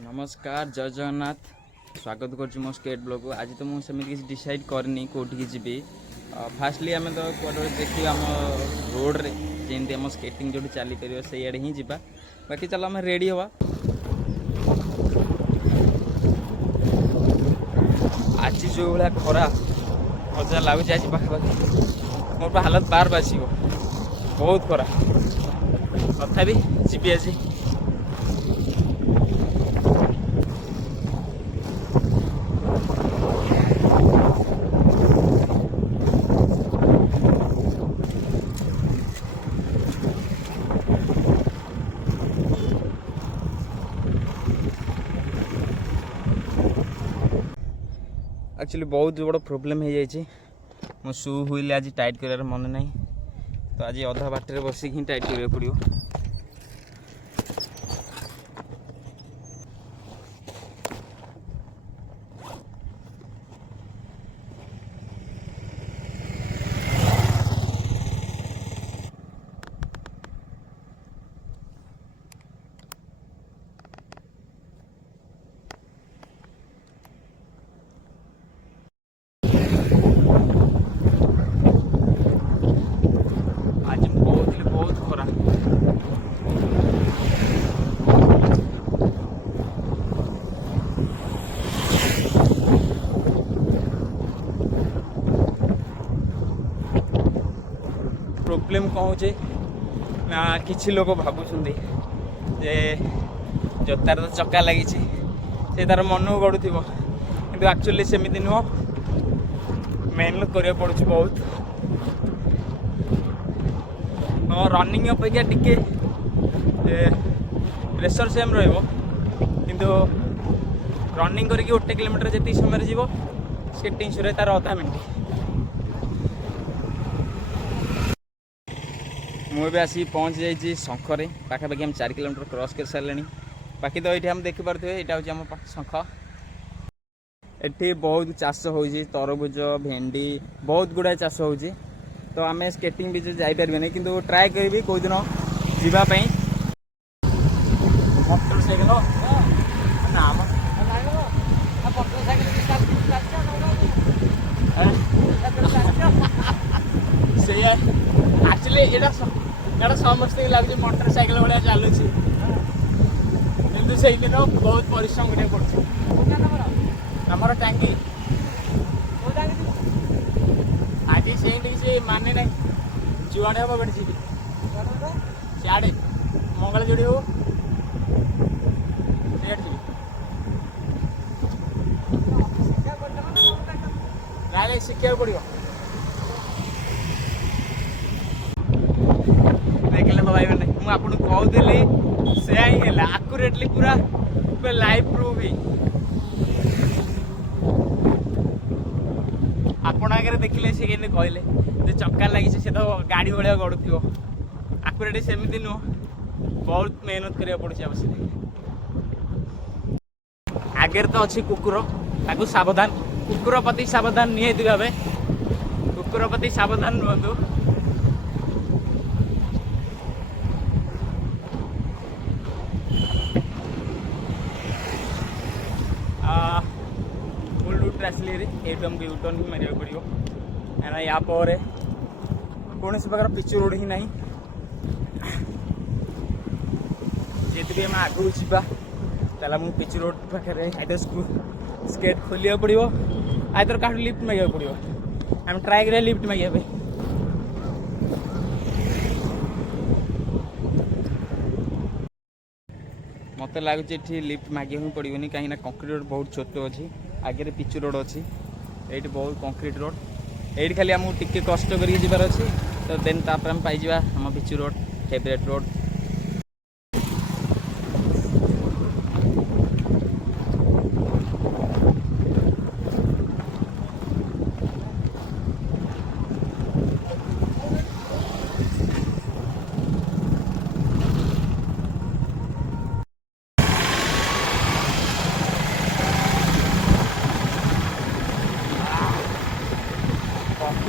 नमस्कार जय जगन्नाथ स्वागत कर मो स्केट ब्लॉग को। आज तो मुझे किसी डिसाइड करनी कौटी जी फास्टली आम तो कौटे देखिए आम रोड रे जमी आम स्केटिंग जो चली पार से आड़े ही जा बाकी चलो आम रेडी हवा। आज जो भाया खरा मजा लगुच आज पाखापाखि मोर हालत बार बास बहुत खरा तथा जी आज एक्चुअली बहुत बड़ प्रोब्लेम हो जाए मो शू हुई आज टाइट कर मन ना तो आज अधा बाटर बसिक ही टाइट करा पड़ो। प्रोब्लेम कौन हो ना किसी लोग भावुं जे जोतार तो चक्का लगी से तार मन को गड़ू कि एक्चुअली सेमती नुह मेहनत करा पड़ुछ बहुत। हाँ रनिंग अपेक्षा टिके प्रेशर सेम किंतु रनिंग करके 1 किलोमीटर जी समय जीव स्केटिंग सुरे तार अधा मिनट मुझे आसिक पहुँच जाइए शंखरे पाखापाखि हम 4 किलोमीटर क्रॉस कर सारे। बाकी तो ये देखी पारे यहाँ हूँ आम शंख। ये बहुत चाष हो तरबुज भेंडी बहुत गुड़ाए चाष हो तो आम स्केटिंग भी जापर नहीं किंतु ट्राए करी कौ दिन जावाई मोटरसाइकेल से एक्चुअली यहाँ समस्त लगे मोटरसाइकेल भाया चलुँ कि से दिन बहुत परिश्रम करा पड़े। नंबर टांगी आज से माने ना जुआड़े हम बेटे जी सियाड़े मंगल जोड़ी हो ना शिखा पड़ो देखिले तो भाई मैंने मुझे आपको कहूली से ही आकुरेटली पूरा लाइव प्रूफ ही आपण आगे देखिले से कहते कहले जो चक्का लगी से तो गाड़ी भाया गड़ू आकुरेट सेमती नुह बहुत मेहनत करा पड़े आवश्यक। आगे तो अच्छी कुकुर ताकू सावधान कुकुर प्रति सावधान निहाती भावे कुकुर प्रति सावधान रुहतु। फुल रूट आसली हमको यूटर्न ही मारे पड़ो क्या या पर कौन से प्रकार पिच रोड ही ना जी आम आगू जावा मुझे पिच रोड पाखे आइदर स्केट खोलिया पड़ो आइदर क्या लिफ्ट मांगे पड़ो आम ट्राए करें लिफ्ट मांगे मत लगुच लिफ्ट मागे ही पड़ोनी कहीं कंक्रीट रोड बहुत छोट अच्छी आगे पिच रोड अच्छी ये बहुत कंक्रीट रोड ये खाली आमको टिके कष्ट कर अच्छी तो देन तापर आम पाई आम pitch road favourite road.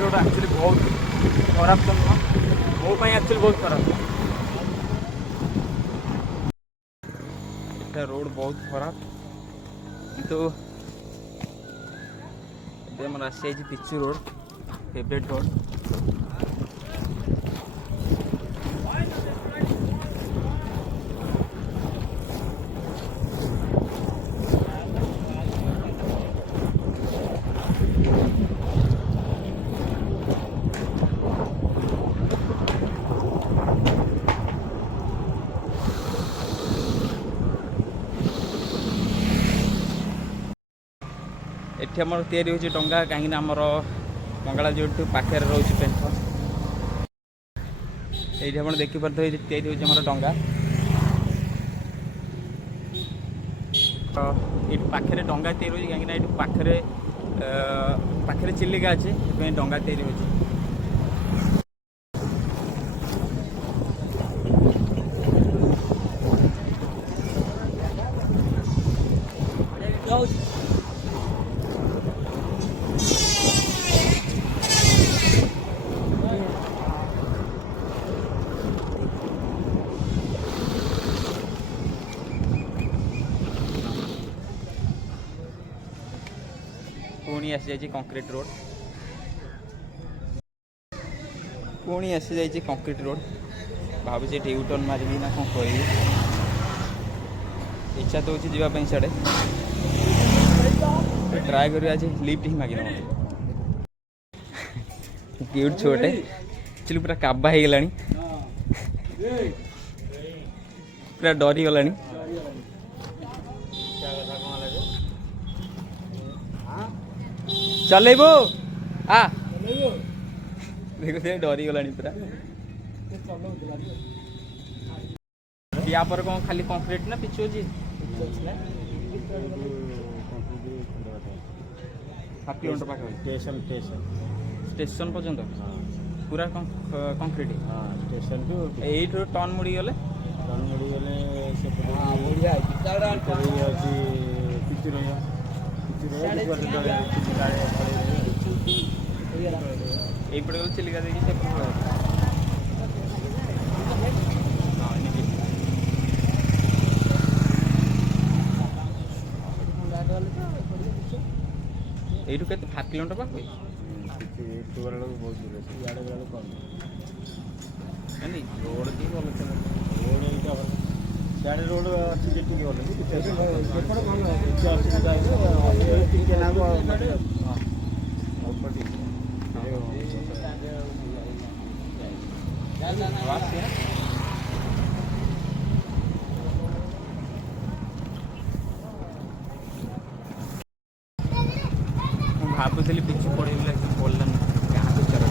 Road actually बहुत खराब तो नुह मोपाई एक्चुअली बहुत खराब। एटा रोड बहुत खराब तो आम आसी पिचु रोड फेवरेट रोड। एठी आमर तैयारी होची डंगा कहीं आमर मंगला जो पाखे रोचे पेंट ये आप देखिपे ये तैयारी होची आमर डंगा ये पाखे डंगा तैयारी होची कहीं ये पाखे पाखे चिलिका अच्छे ये डंगा तैयारी होची। पुणी आसी जाइए कंक्रीट रोड पुणी आसी जाइए कंक्रीट रोड भावुचे यू टर्न मारि ना कौन कह इच्छा तो होची जीवाई साड़े ट्राए कर आज लिफ्ट ही मागिना क्यूट छोटे एक्चुअली पूरा काबा हो गला पूरा डरी गला चलेबो आ देखो से डरी गला पूरा या पर कौन खाली कंक्रीट ना पिछु जी हाफ किलोमीटर पाखे स्टेशन स्टेशन स्टेशन पर्यंत पूरा कंक्रीट स्टेशन टू एइठु टर्न मुड़ी गले से पिचु एपटे गले चिलिका देखिए से एइठु के 5 किलोमीटर पाखे बहुत दूर है इे गला कम रोड की भल रोड ये सियाड़े रोड अच्छी जी असुविधा भावुली पिछु पड़े पड़ला गाँ भर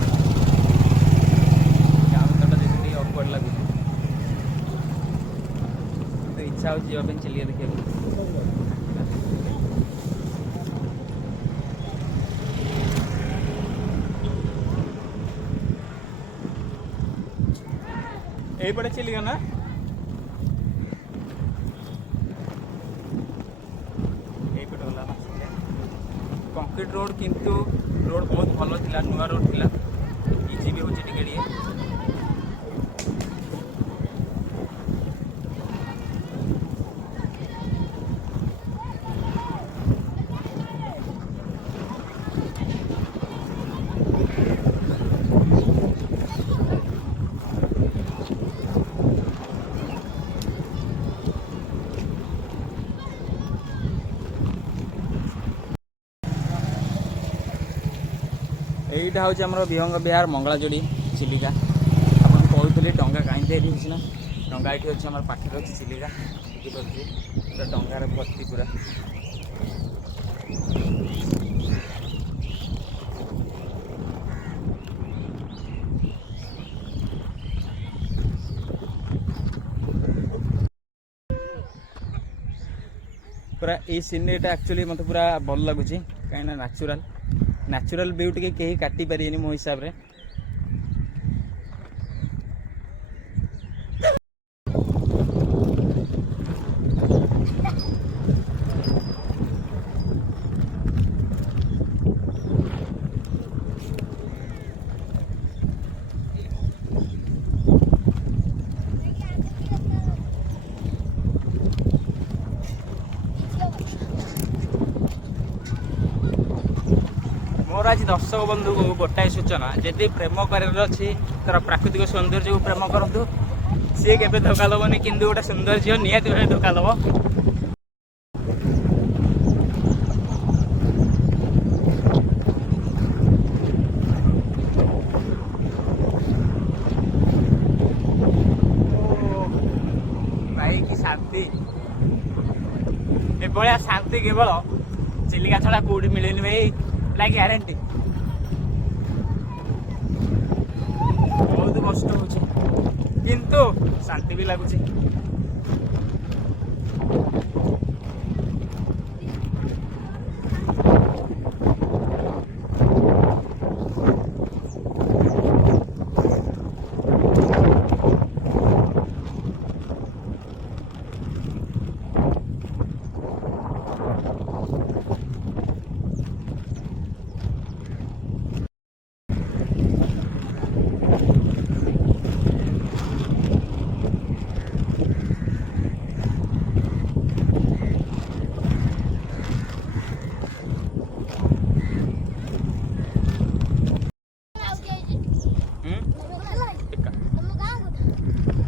गाँ भर देखिए अकवर्ड लगुच तो इच्छा हो जावाई चिलिका देखा यहीपटे चिलिका ना कंक्रीट रोड किंतु रोड बहुत भल थी नुआ रोड थी इजी भी होची टिके এইটা হচ্ছে আমার বিহঙ্গ বিহার মঙ্গলাযোড়ি চিলিকা আপনার কହୁଥିଲି ডঙ্গা কাହିଁ তৈরি হচ্ছে না ডঙ্গা এটি হচ্ছে আমার পাখে অছি চিলিকা দেখিপারে পুরা ডঙ্গার ভর্তি পুরা पूरा ये सीनरीटा एक्चुअली मत पूरा भल लगुच कहीं नेचुरल नेचुरल ब्यूटी के कहीं काटी पारे मो हिसाब से ମୋର ଆଜି ଦର୍ଶକ ବନ୍ଧୁ ଗୋଟାଏ ସୂଚନା, ଯଦି ପ୍ରେମ କରିବାର ଅଛି ତାର ପ୍ରାକୃତିକ ସୌନ୍ଦର୍ଯ୍ୟକୁ ପ୍ରେମ କରନ୍ତୁ, ସିଏ କେବେ ଧୋକା ଦେବନି, କିନ୍ତୁ ଗୋଟେ ସୁନ୍ଦର ଝିଅ ନିହାତି ଭାବେ ଧୋକା ଦେବ। ଭାଇ କି ଶାନ୍ତି, ଏଭଳିଆ ଶାନ୍ତି କେବଳ ଚିଲିକା ଛଡ଼ା କୋଉଠି ମିଳେନି ଭାଇ, ଏଇଟା ଗ୍ୟାରେଣ୍ଟି। ବହୁତ କଷ୍ଟ ହଉଛି କିନ୍ତୁ ଶାନ୍ତି ବି ଲାଗୁଛି।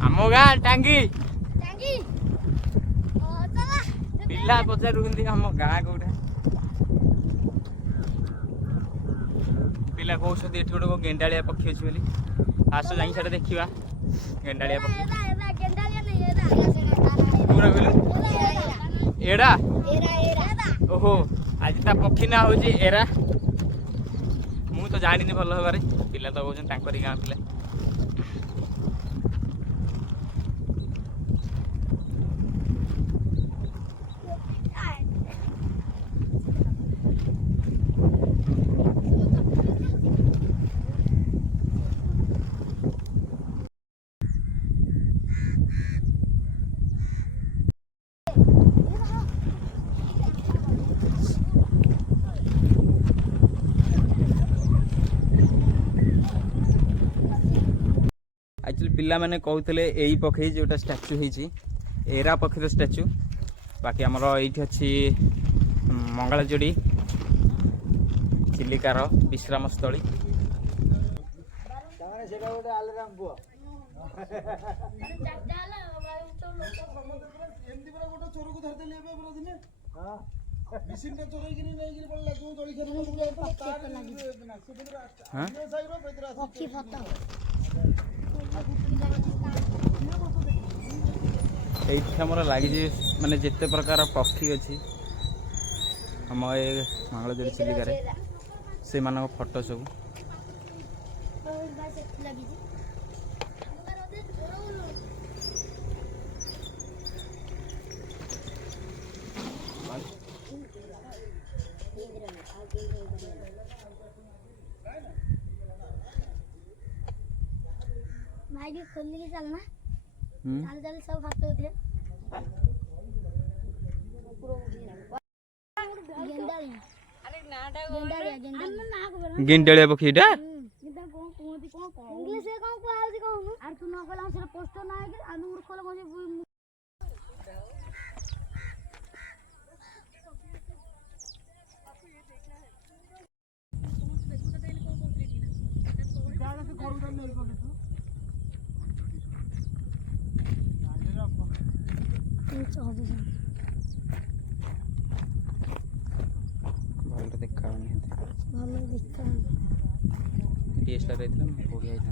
ଆମ ଗାଁ ଟାଙ୍ଗି ପିଲା ପଚାରୁଛନ୍ତି ଆମ ଗାଁ କୋଉଟା, ପିଲା କହୁଛନ୍ତି ଏଠି ଗୋଟେ ଗେଣ୍ଡାଳିଆ ପକ୍ଷୀ ଅଛି ବୋଲି। ଆସ ଯାଇକି ସେଟା ଦେଖିବା ଗେଣ୍ଡାଳିଆ ପକ୍ଷୀ। କୋଉଟା କହିଲୁ? ଏଡା। ଓହୋ, ଆଜି ତା ପକ୍ଷୀ ନାଁ ହଉଛି ଏରା। ମୁଁ ତ ଜାଣିନି ଭଲ ଭାବରେ, ପିଲା ତ କହୁଛନ୍ତି ତାଙ୍କରି ଗାଁ ପିଲା। एक्चुअली पिलामाने कहते यही पक्षी जोटा स्टाच्यू होती एरा पक्षीर स्टाच्यू। बाकी आमर ये अच्छी मंगलजोड़ी चिलिकार विश्रामस्थली। ये मोर लगी माने जिते प्रकार पक्षी अच्छी आम ये मंगलजोड़ी चिलिकार से मान फोटो सब भाई भी खोल के चलना, चल चल सब हाथ उठे गेंडालिया पक्षीटा इंग्लिश में कौन को आउजी कहू आर तू न कहला से पोस्टर ना है आ मूर्ख खोल कोजे भल देखा भल देखा डीएसएलआर रहता बढ़िया होता।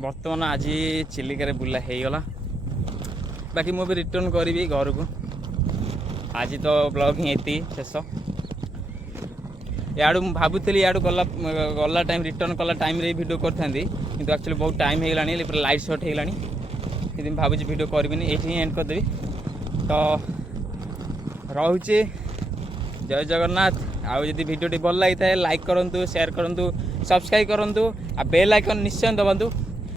बर्तमान आज चिलिकार बुला हो गला बाकी मुझे रिटर्न करी घर को आज तो ब्लॉग ही एति शेष याडू भावुली याडू गला गला टाइम रिटर्न कला टाइम रे वीडियो करथांदी किंतु एक्चुअली बहुत टाइम हो गलानी पूरा लाइट शॉट हो गलानी कि भावुची वीडियो करबिनी एठी एंड कर देबी तो रहुची जय जगन्नाथ आउ जदि वीडियो भल लगी था लाइक करंतु शेयर करंतु सब्सक्राइब करंतु आ बेल आइकन निश्चय दबांतु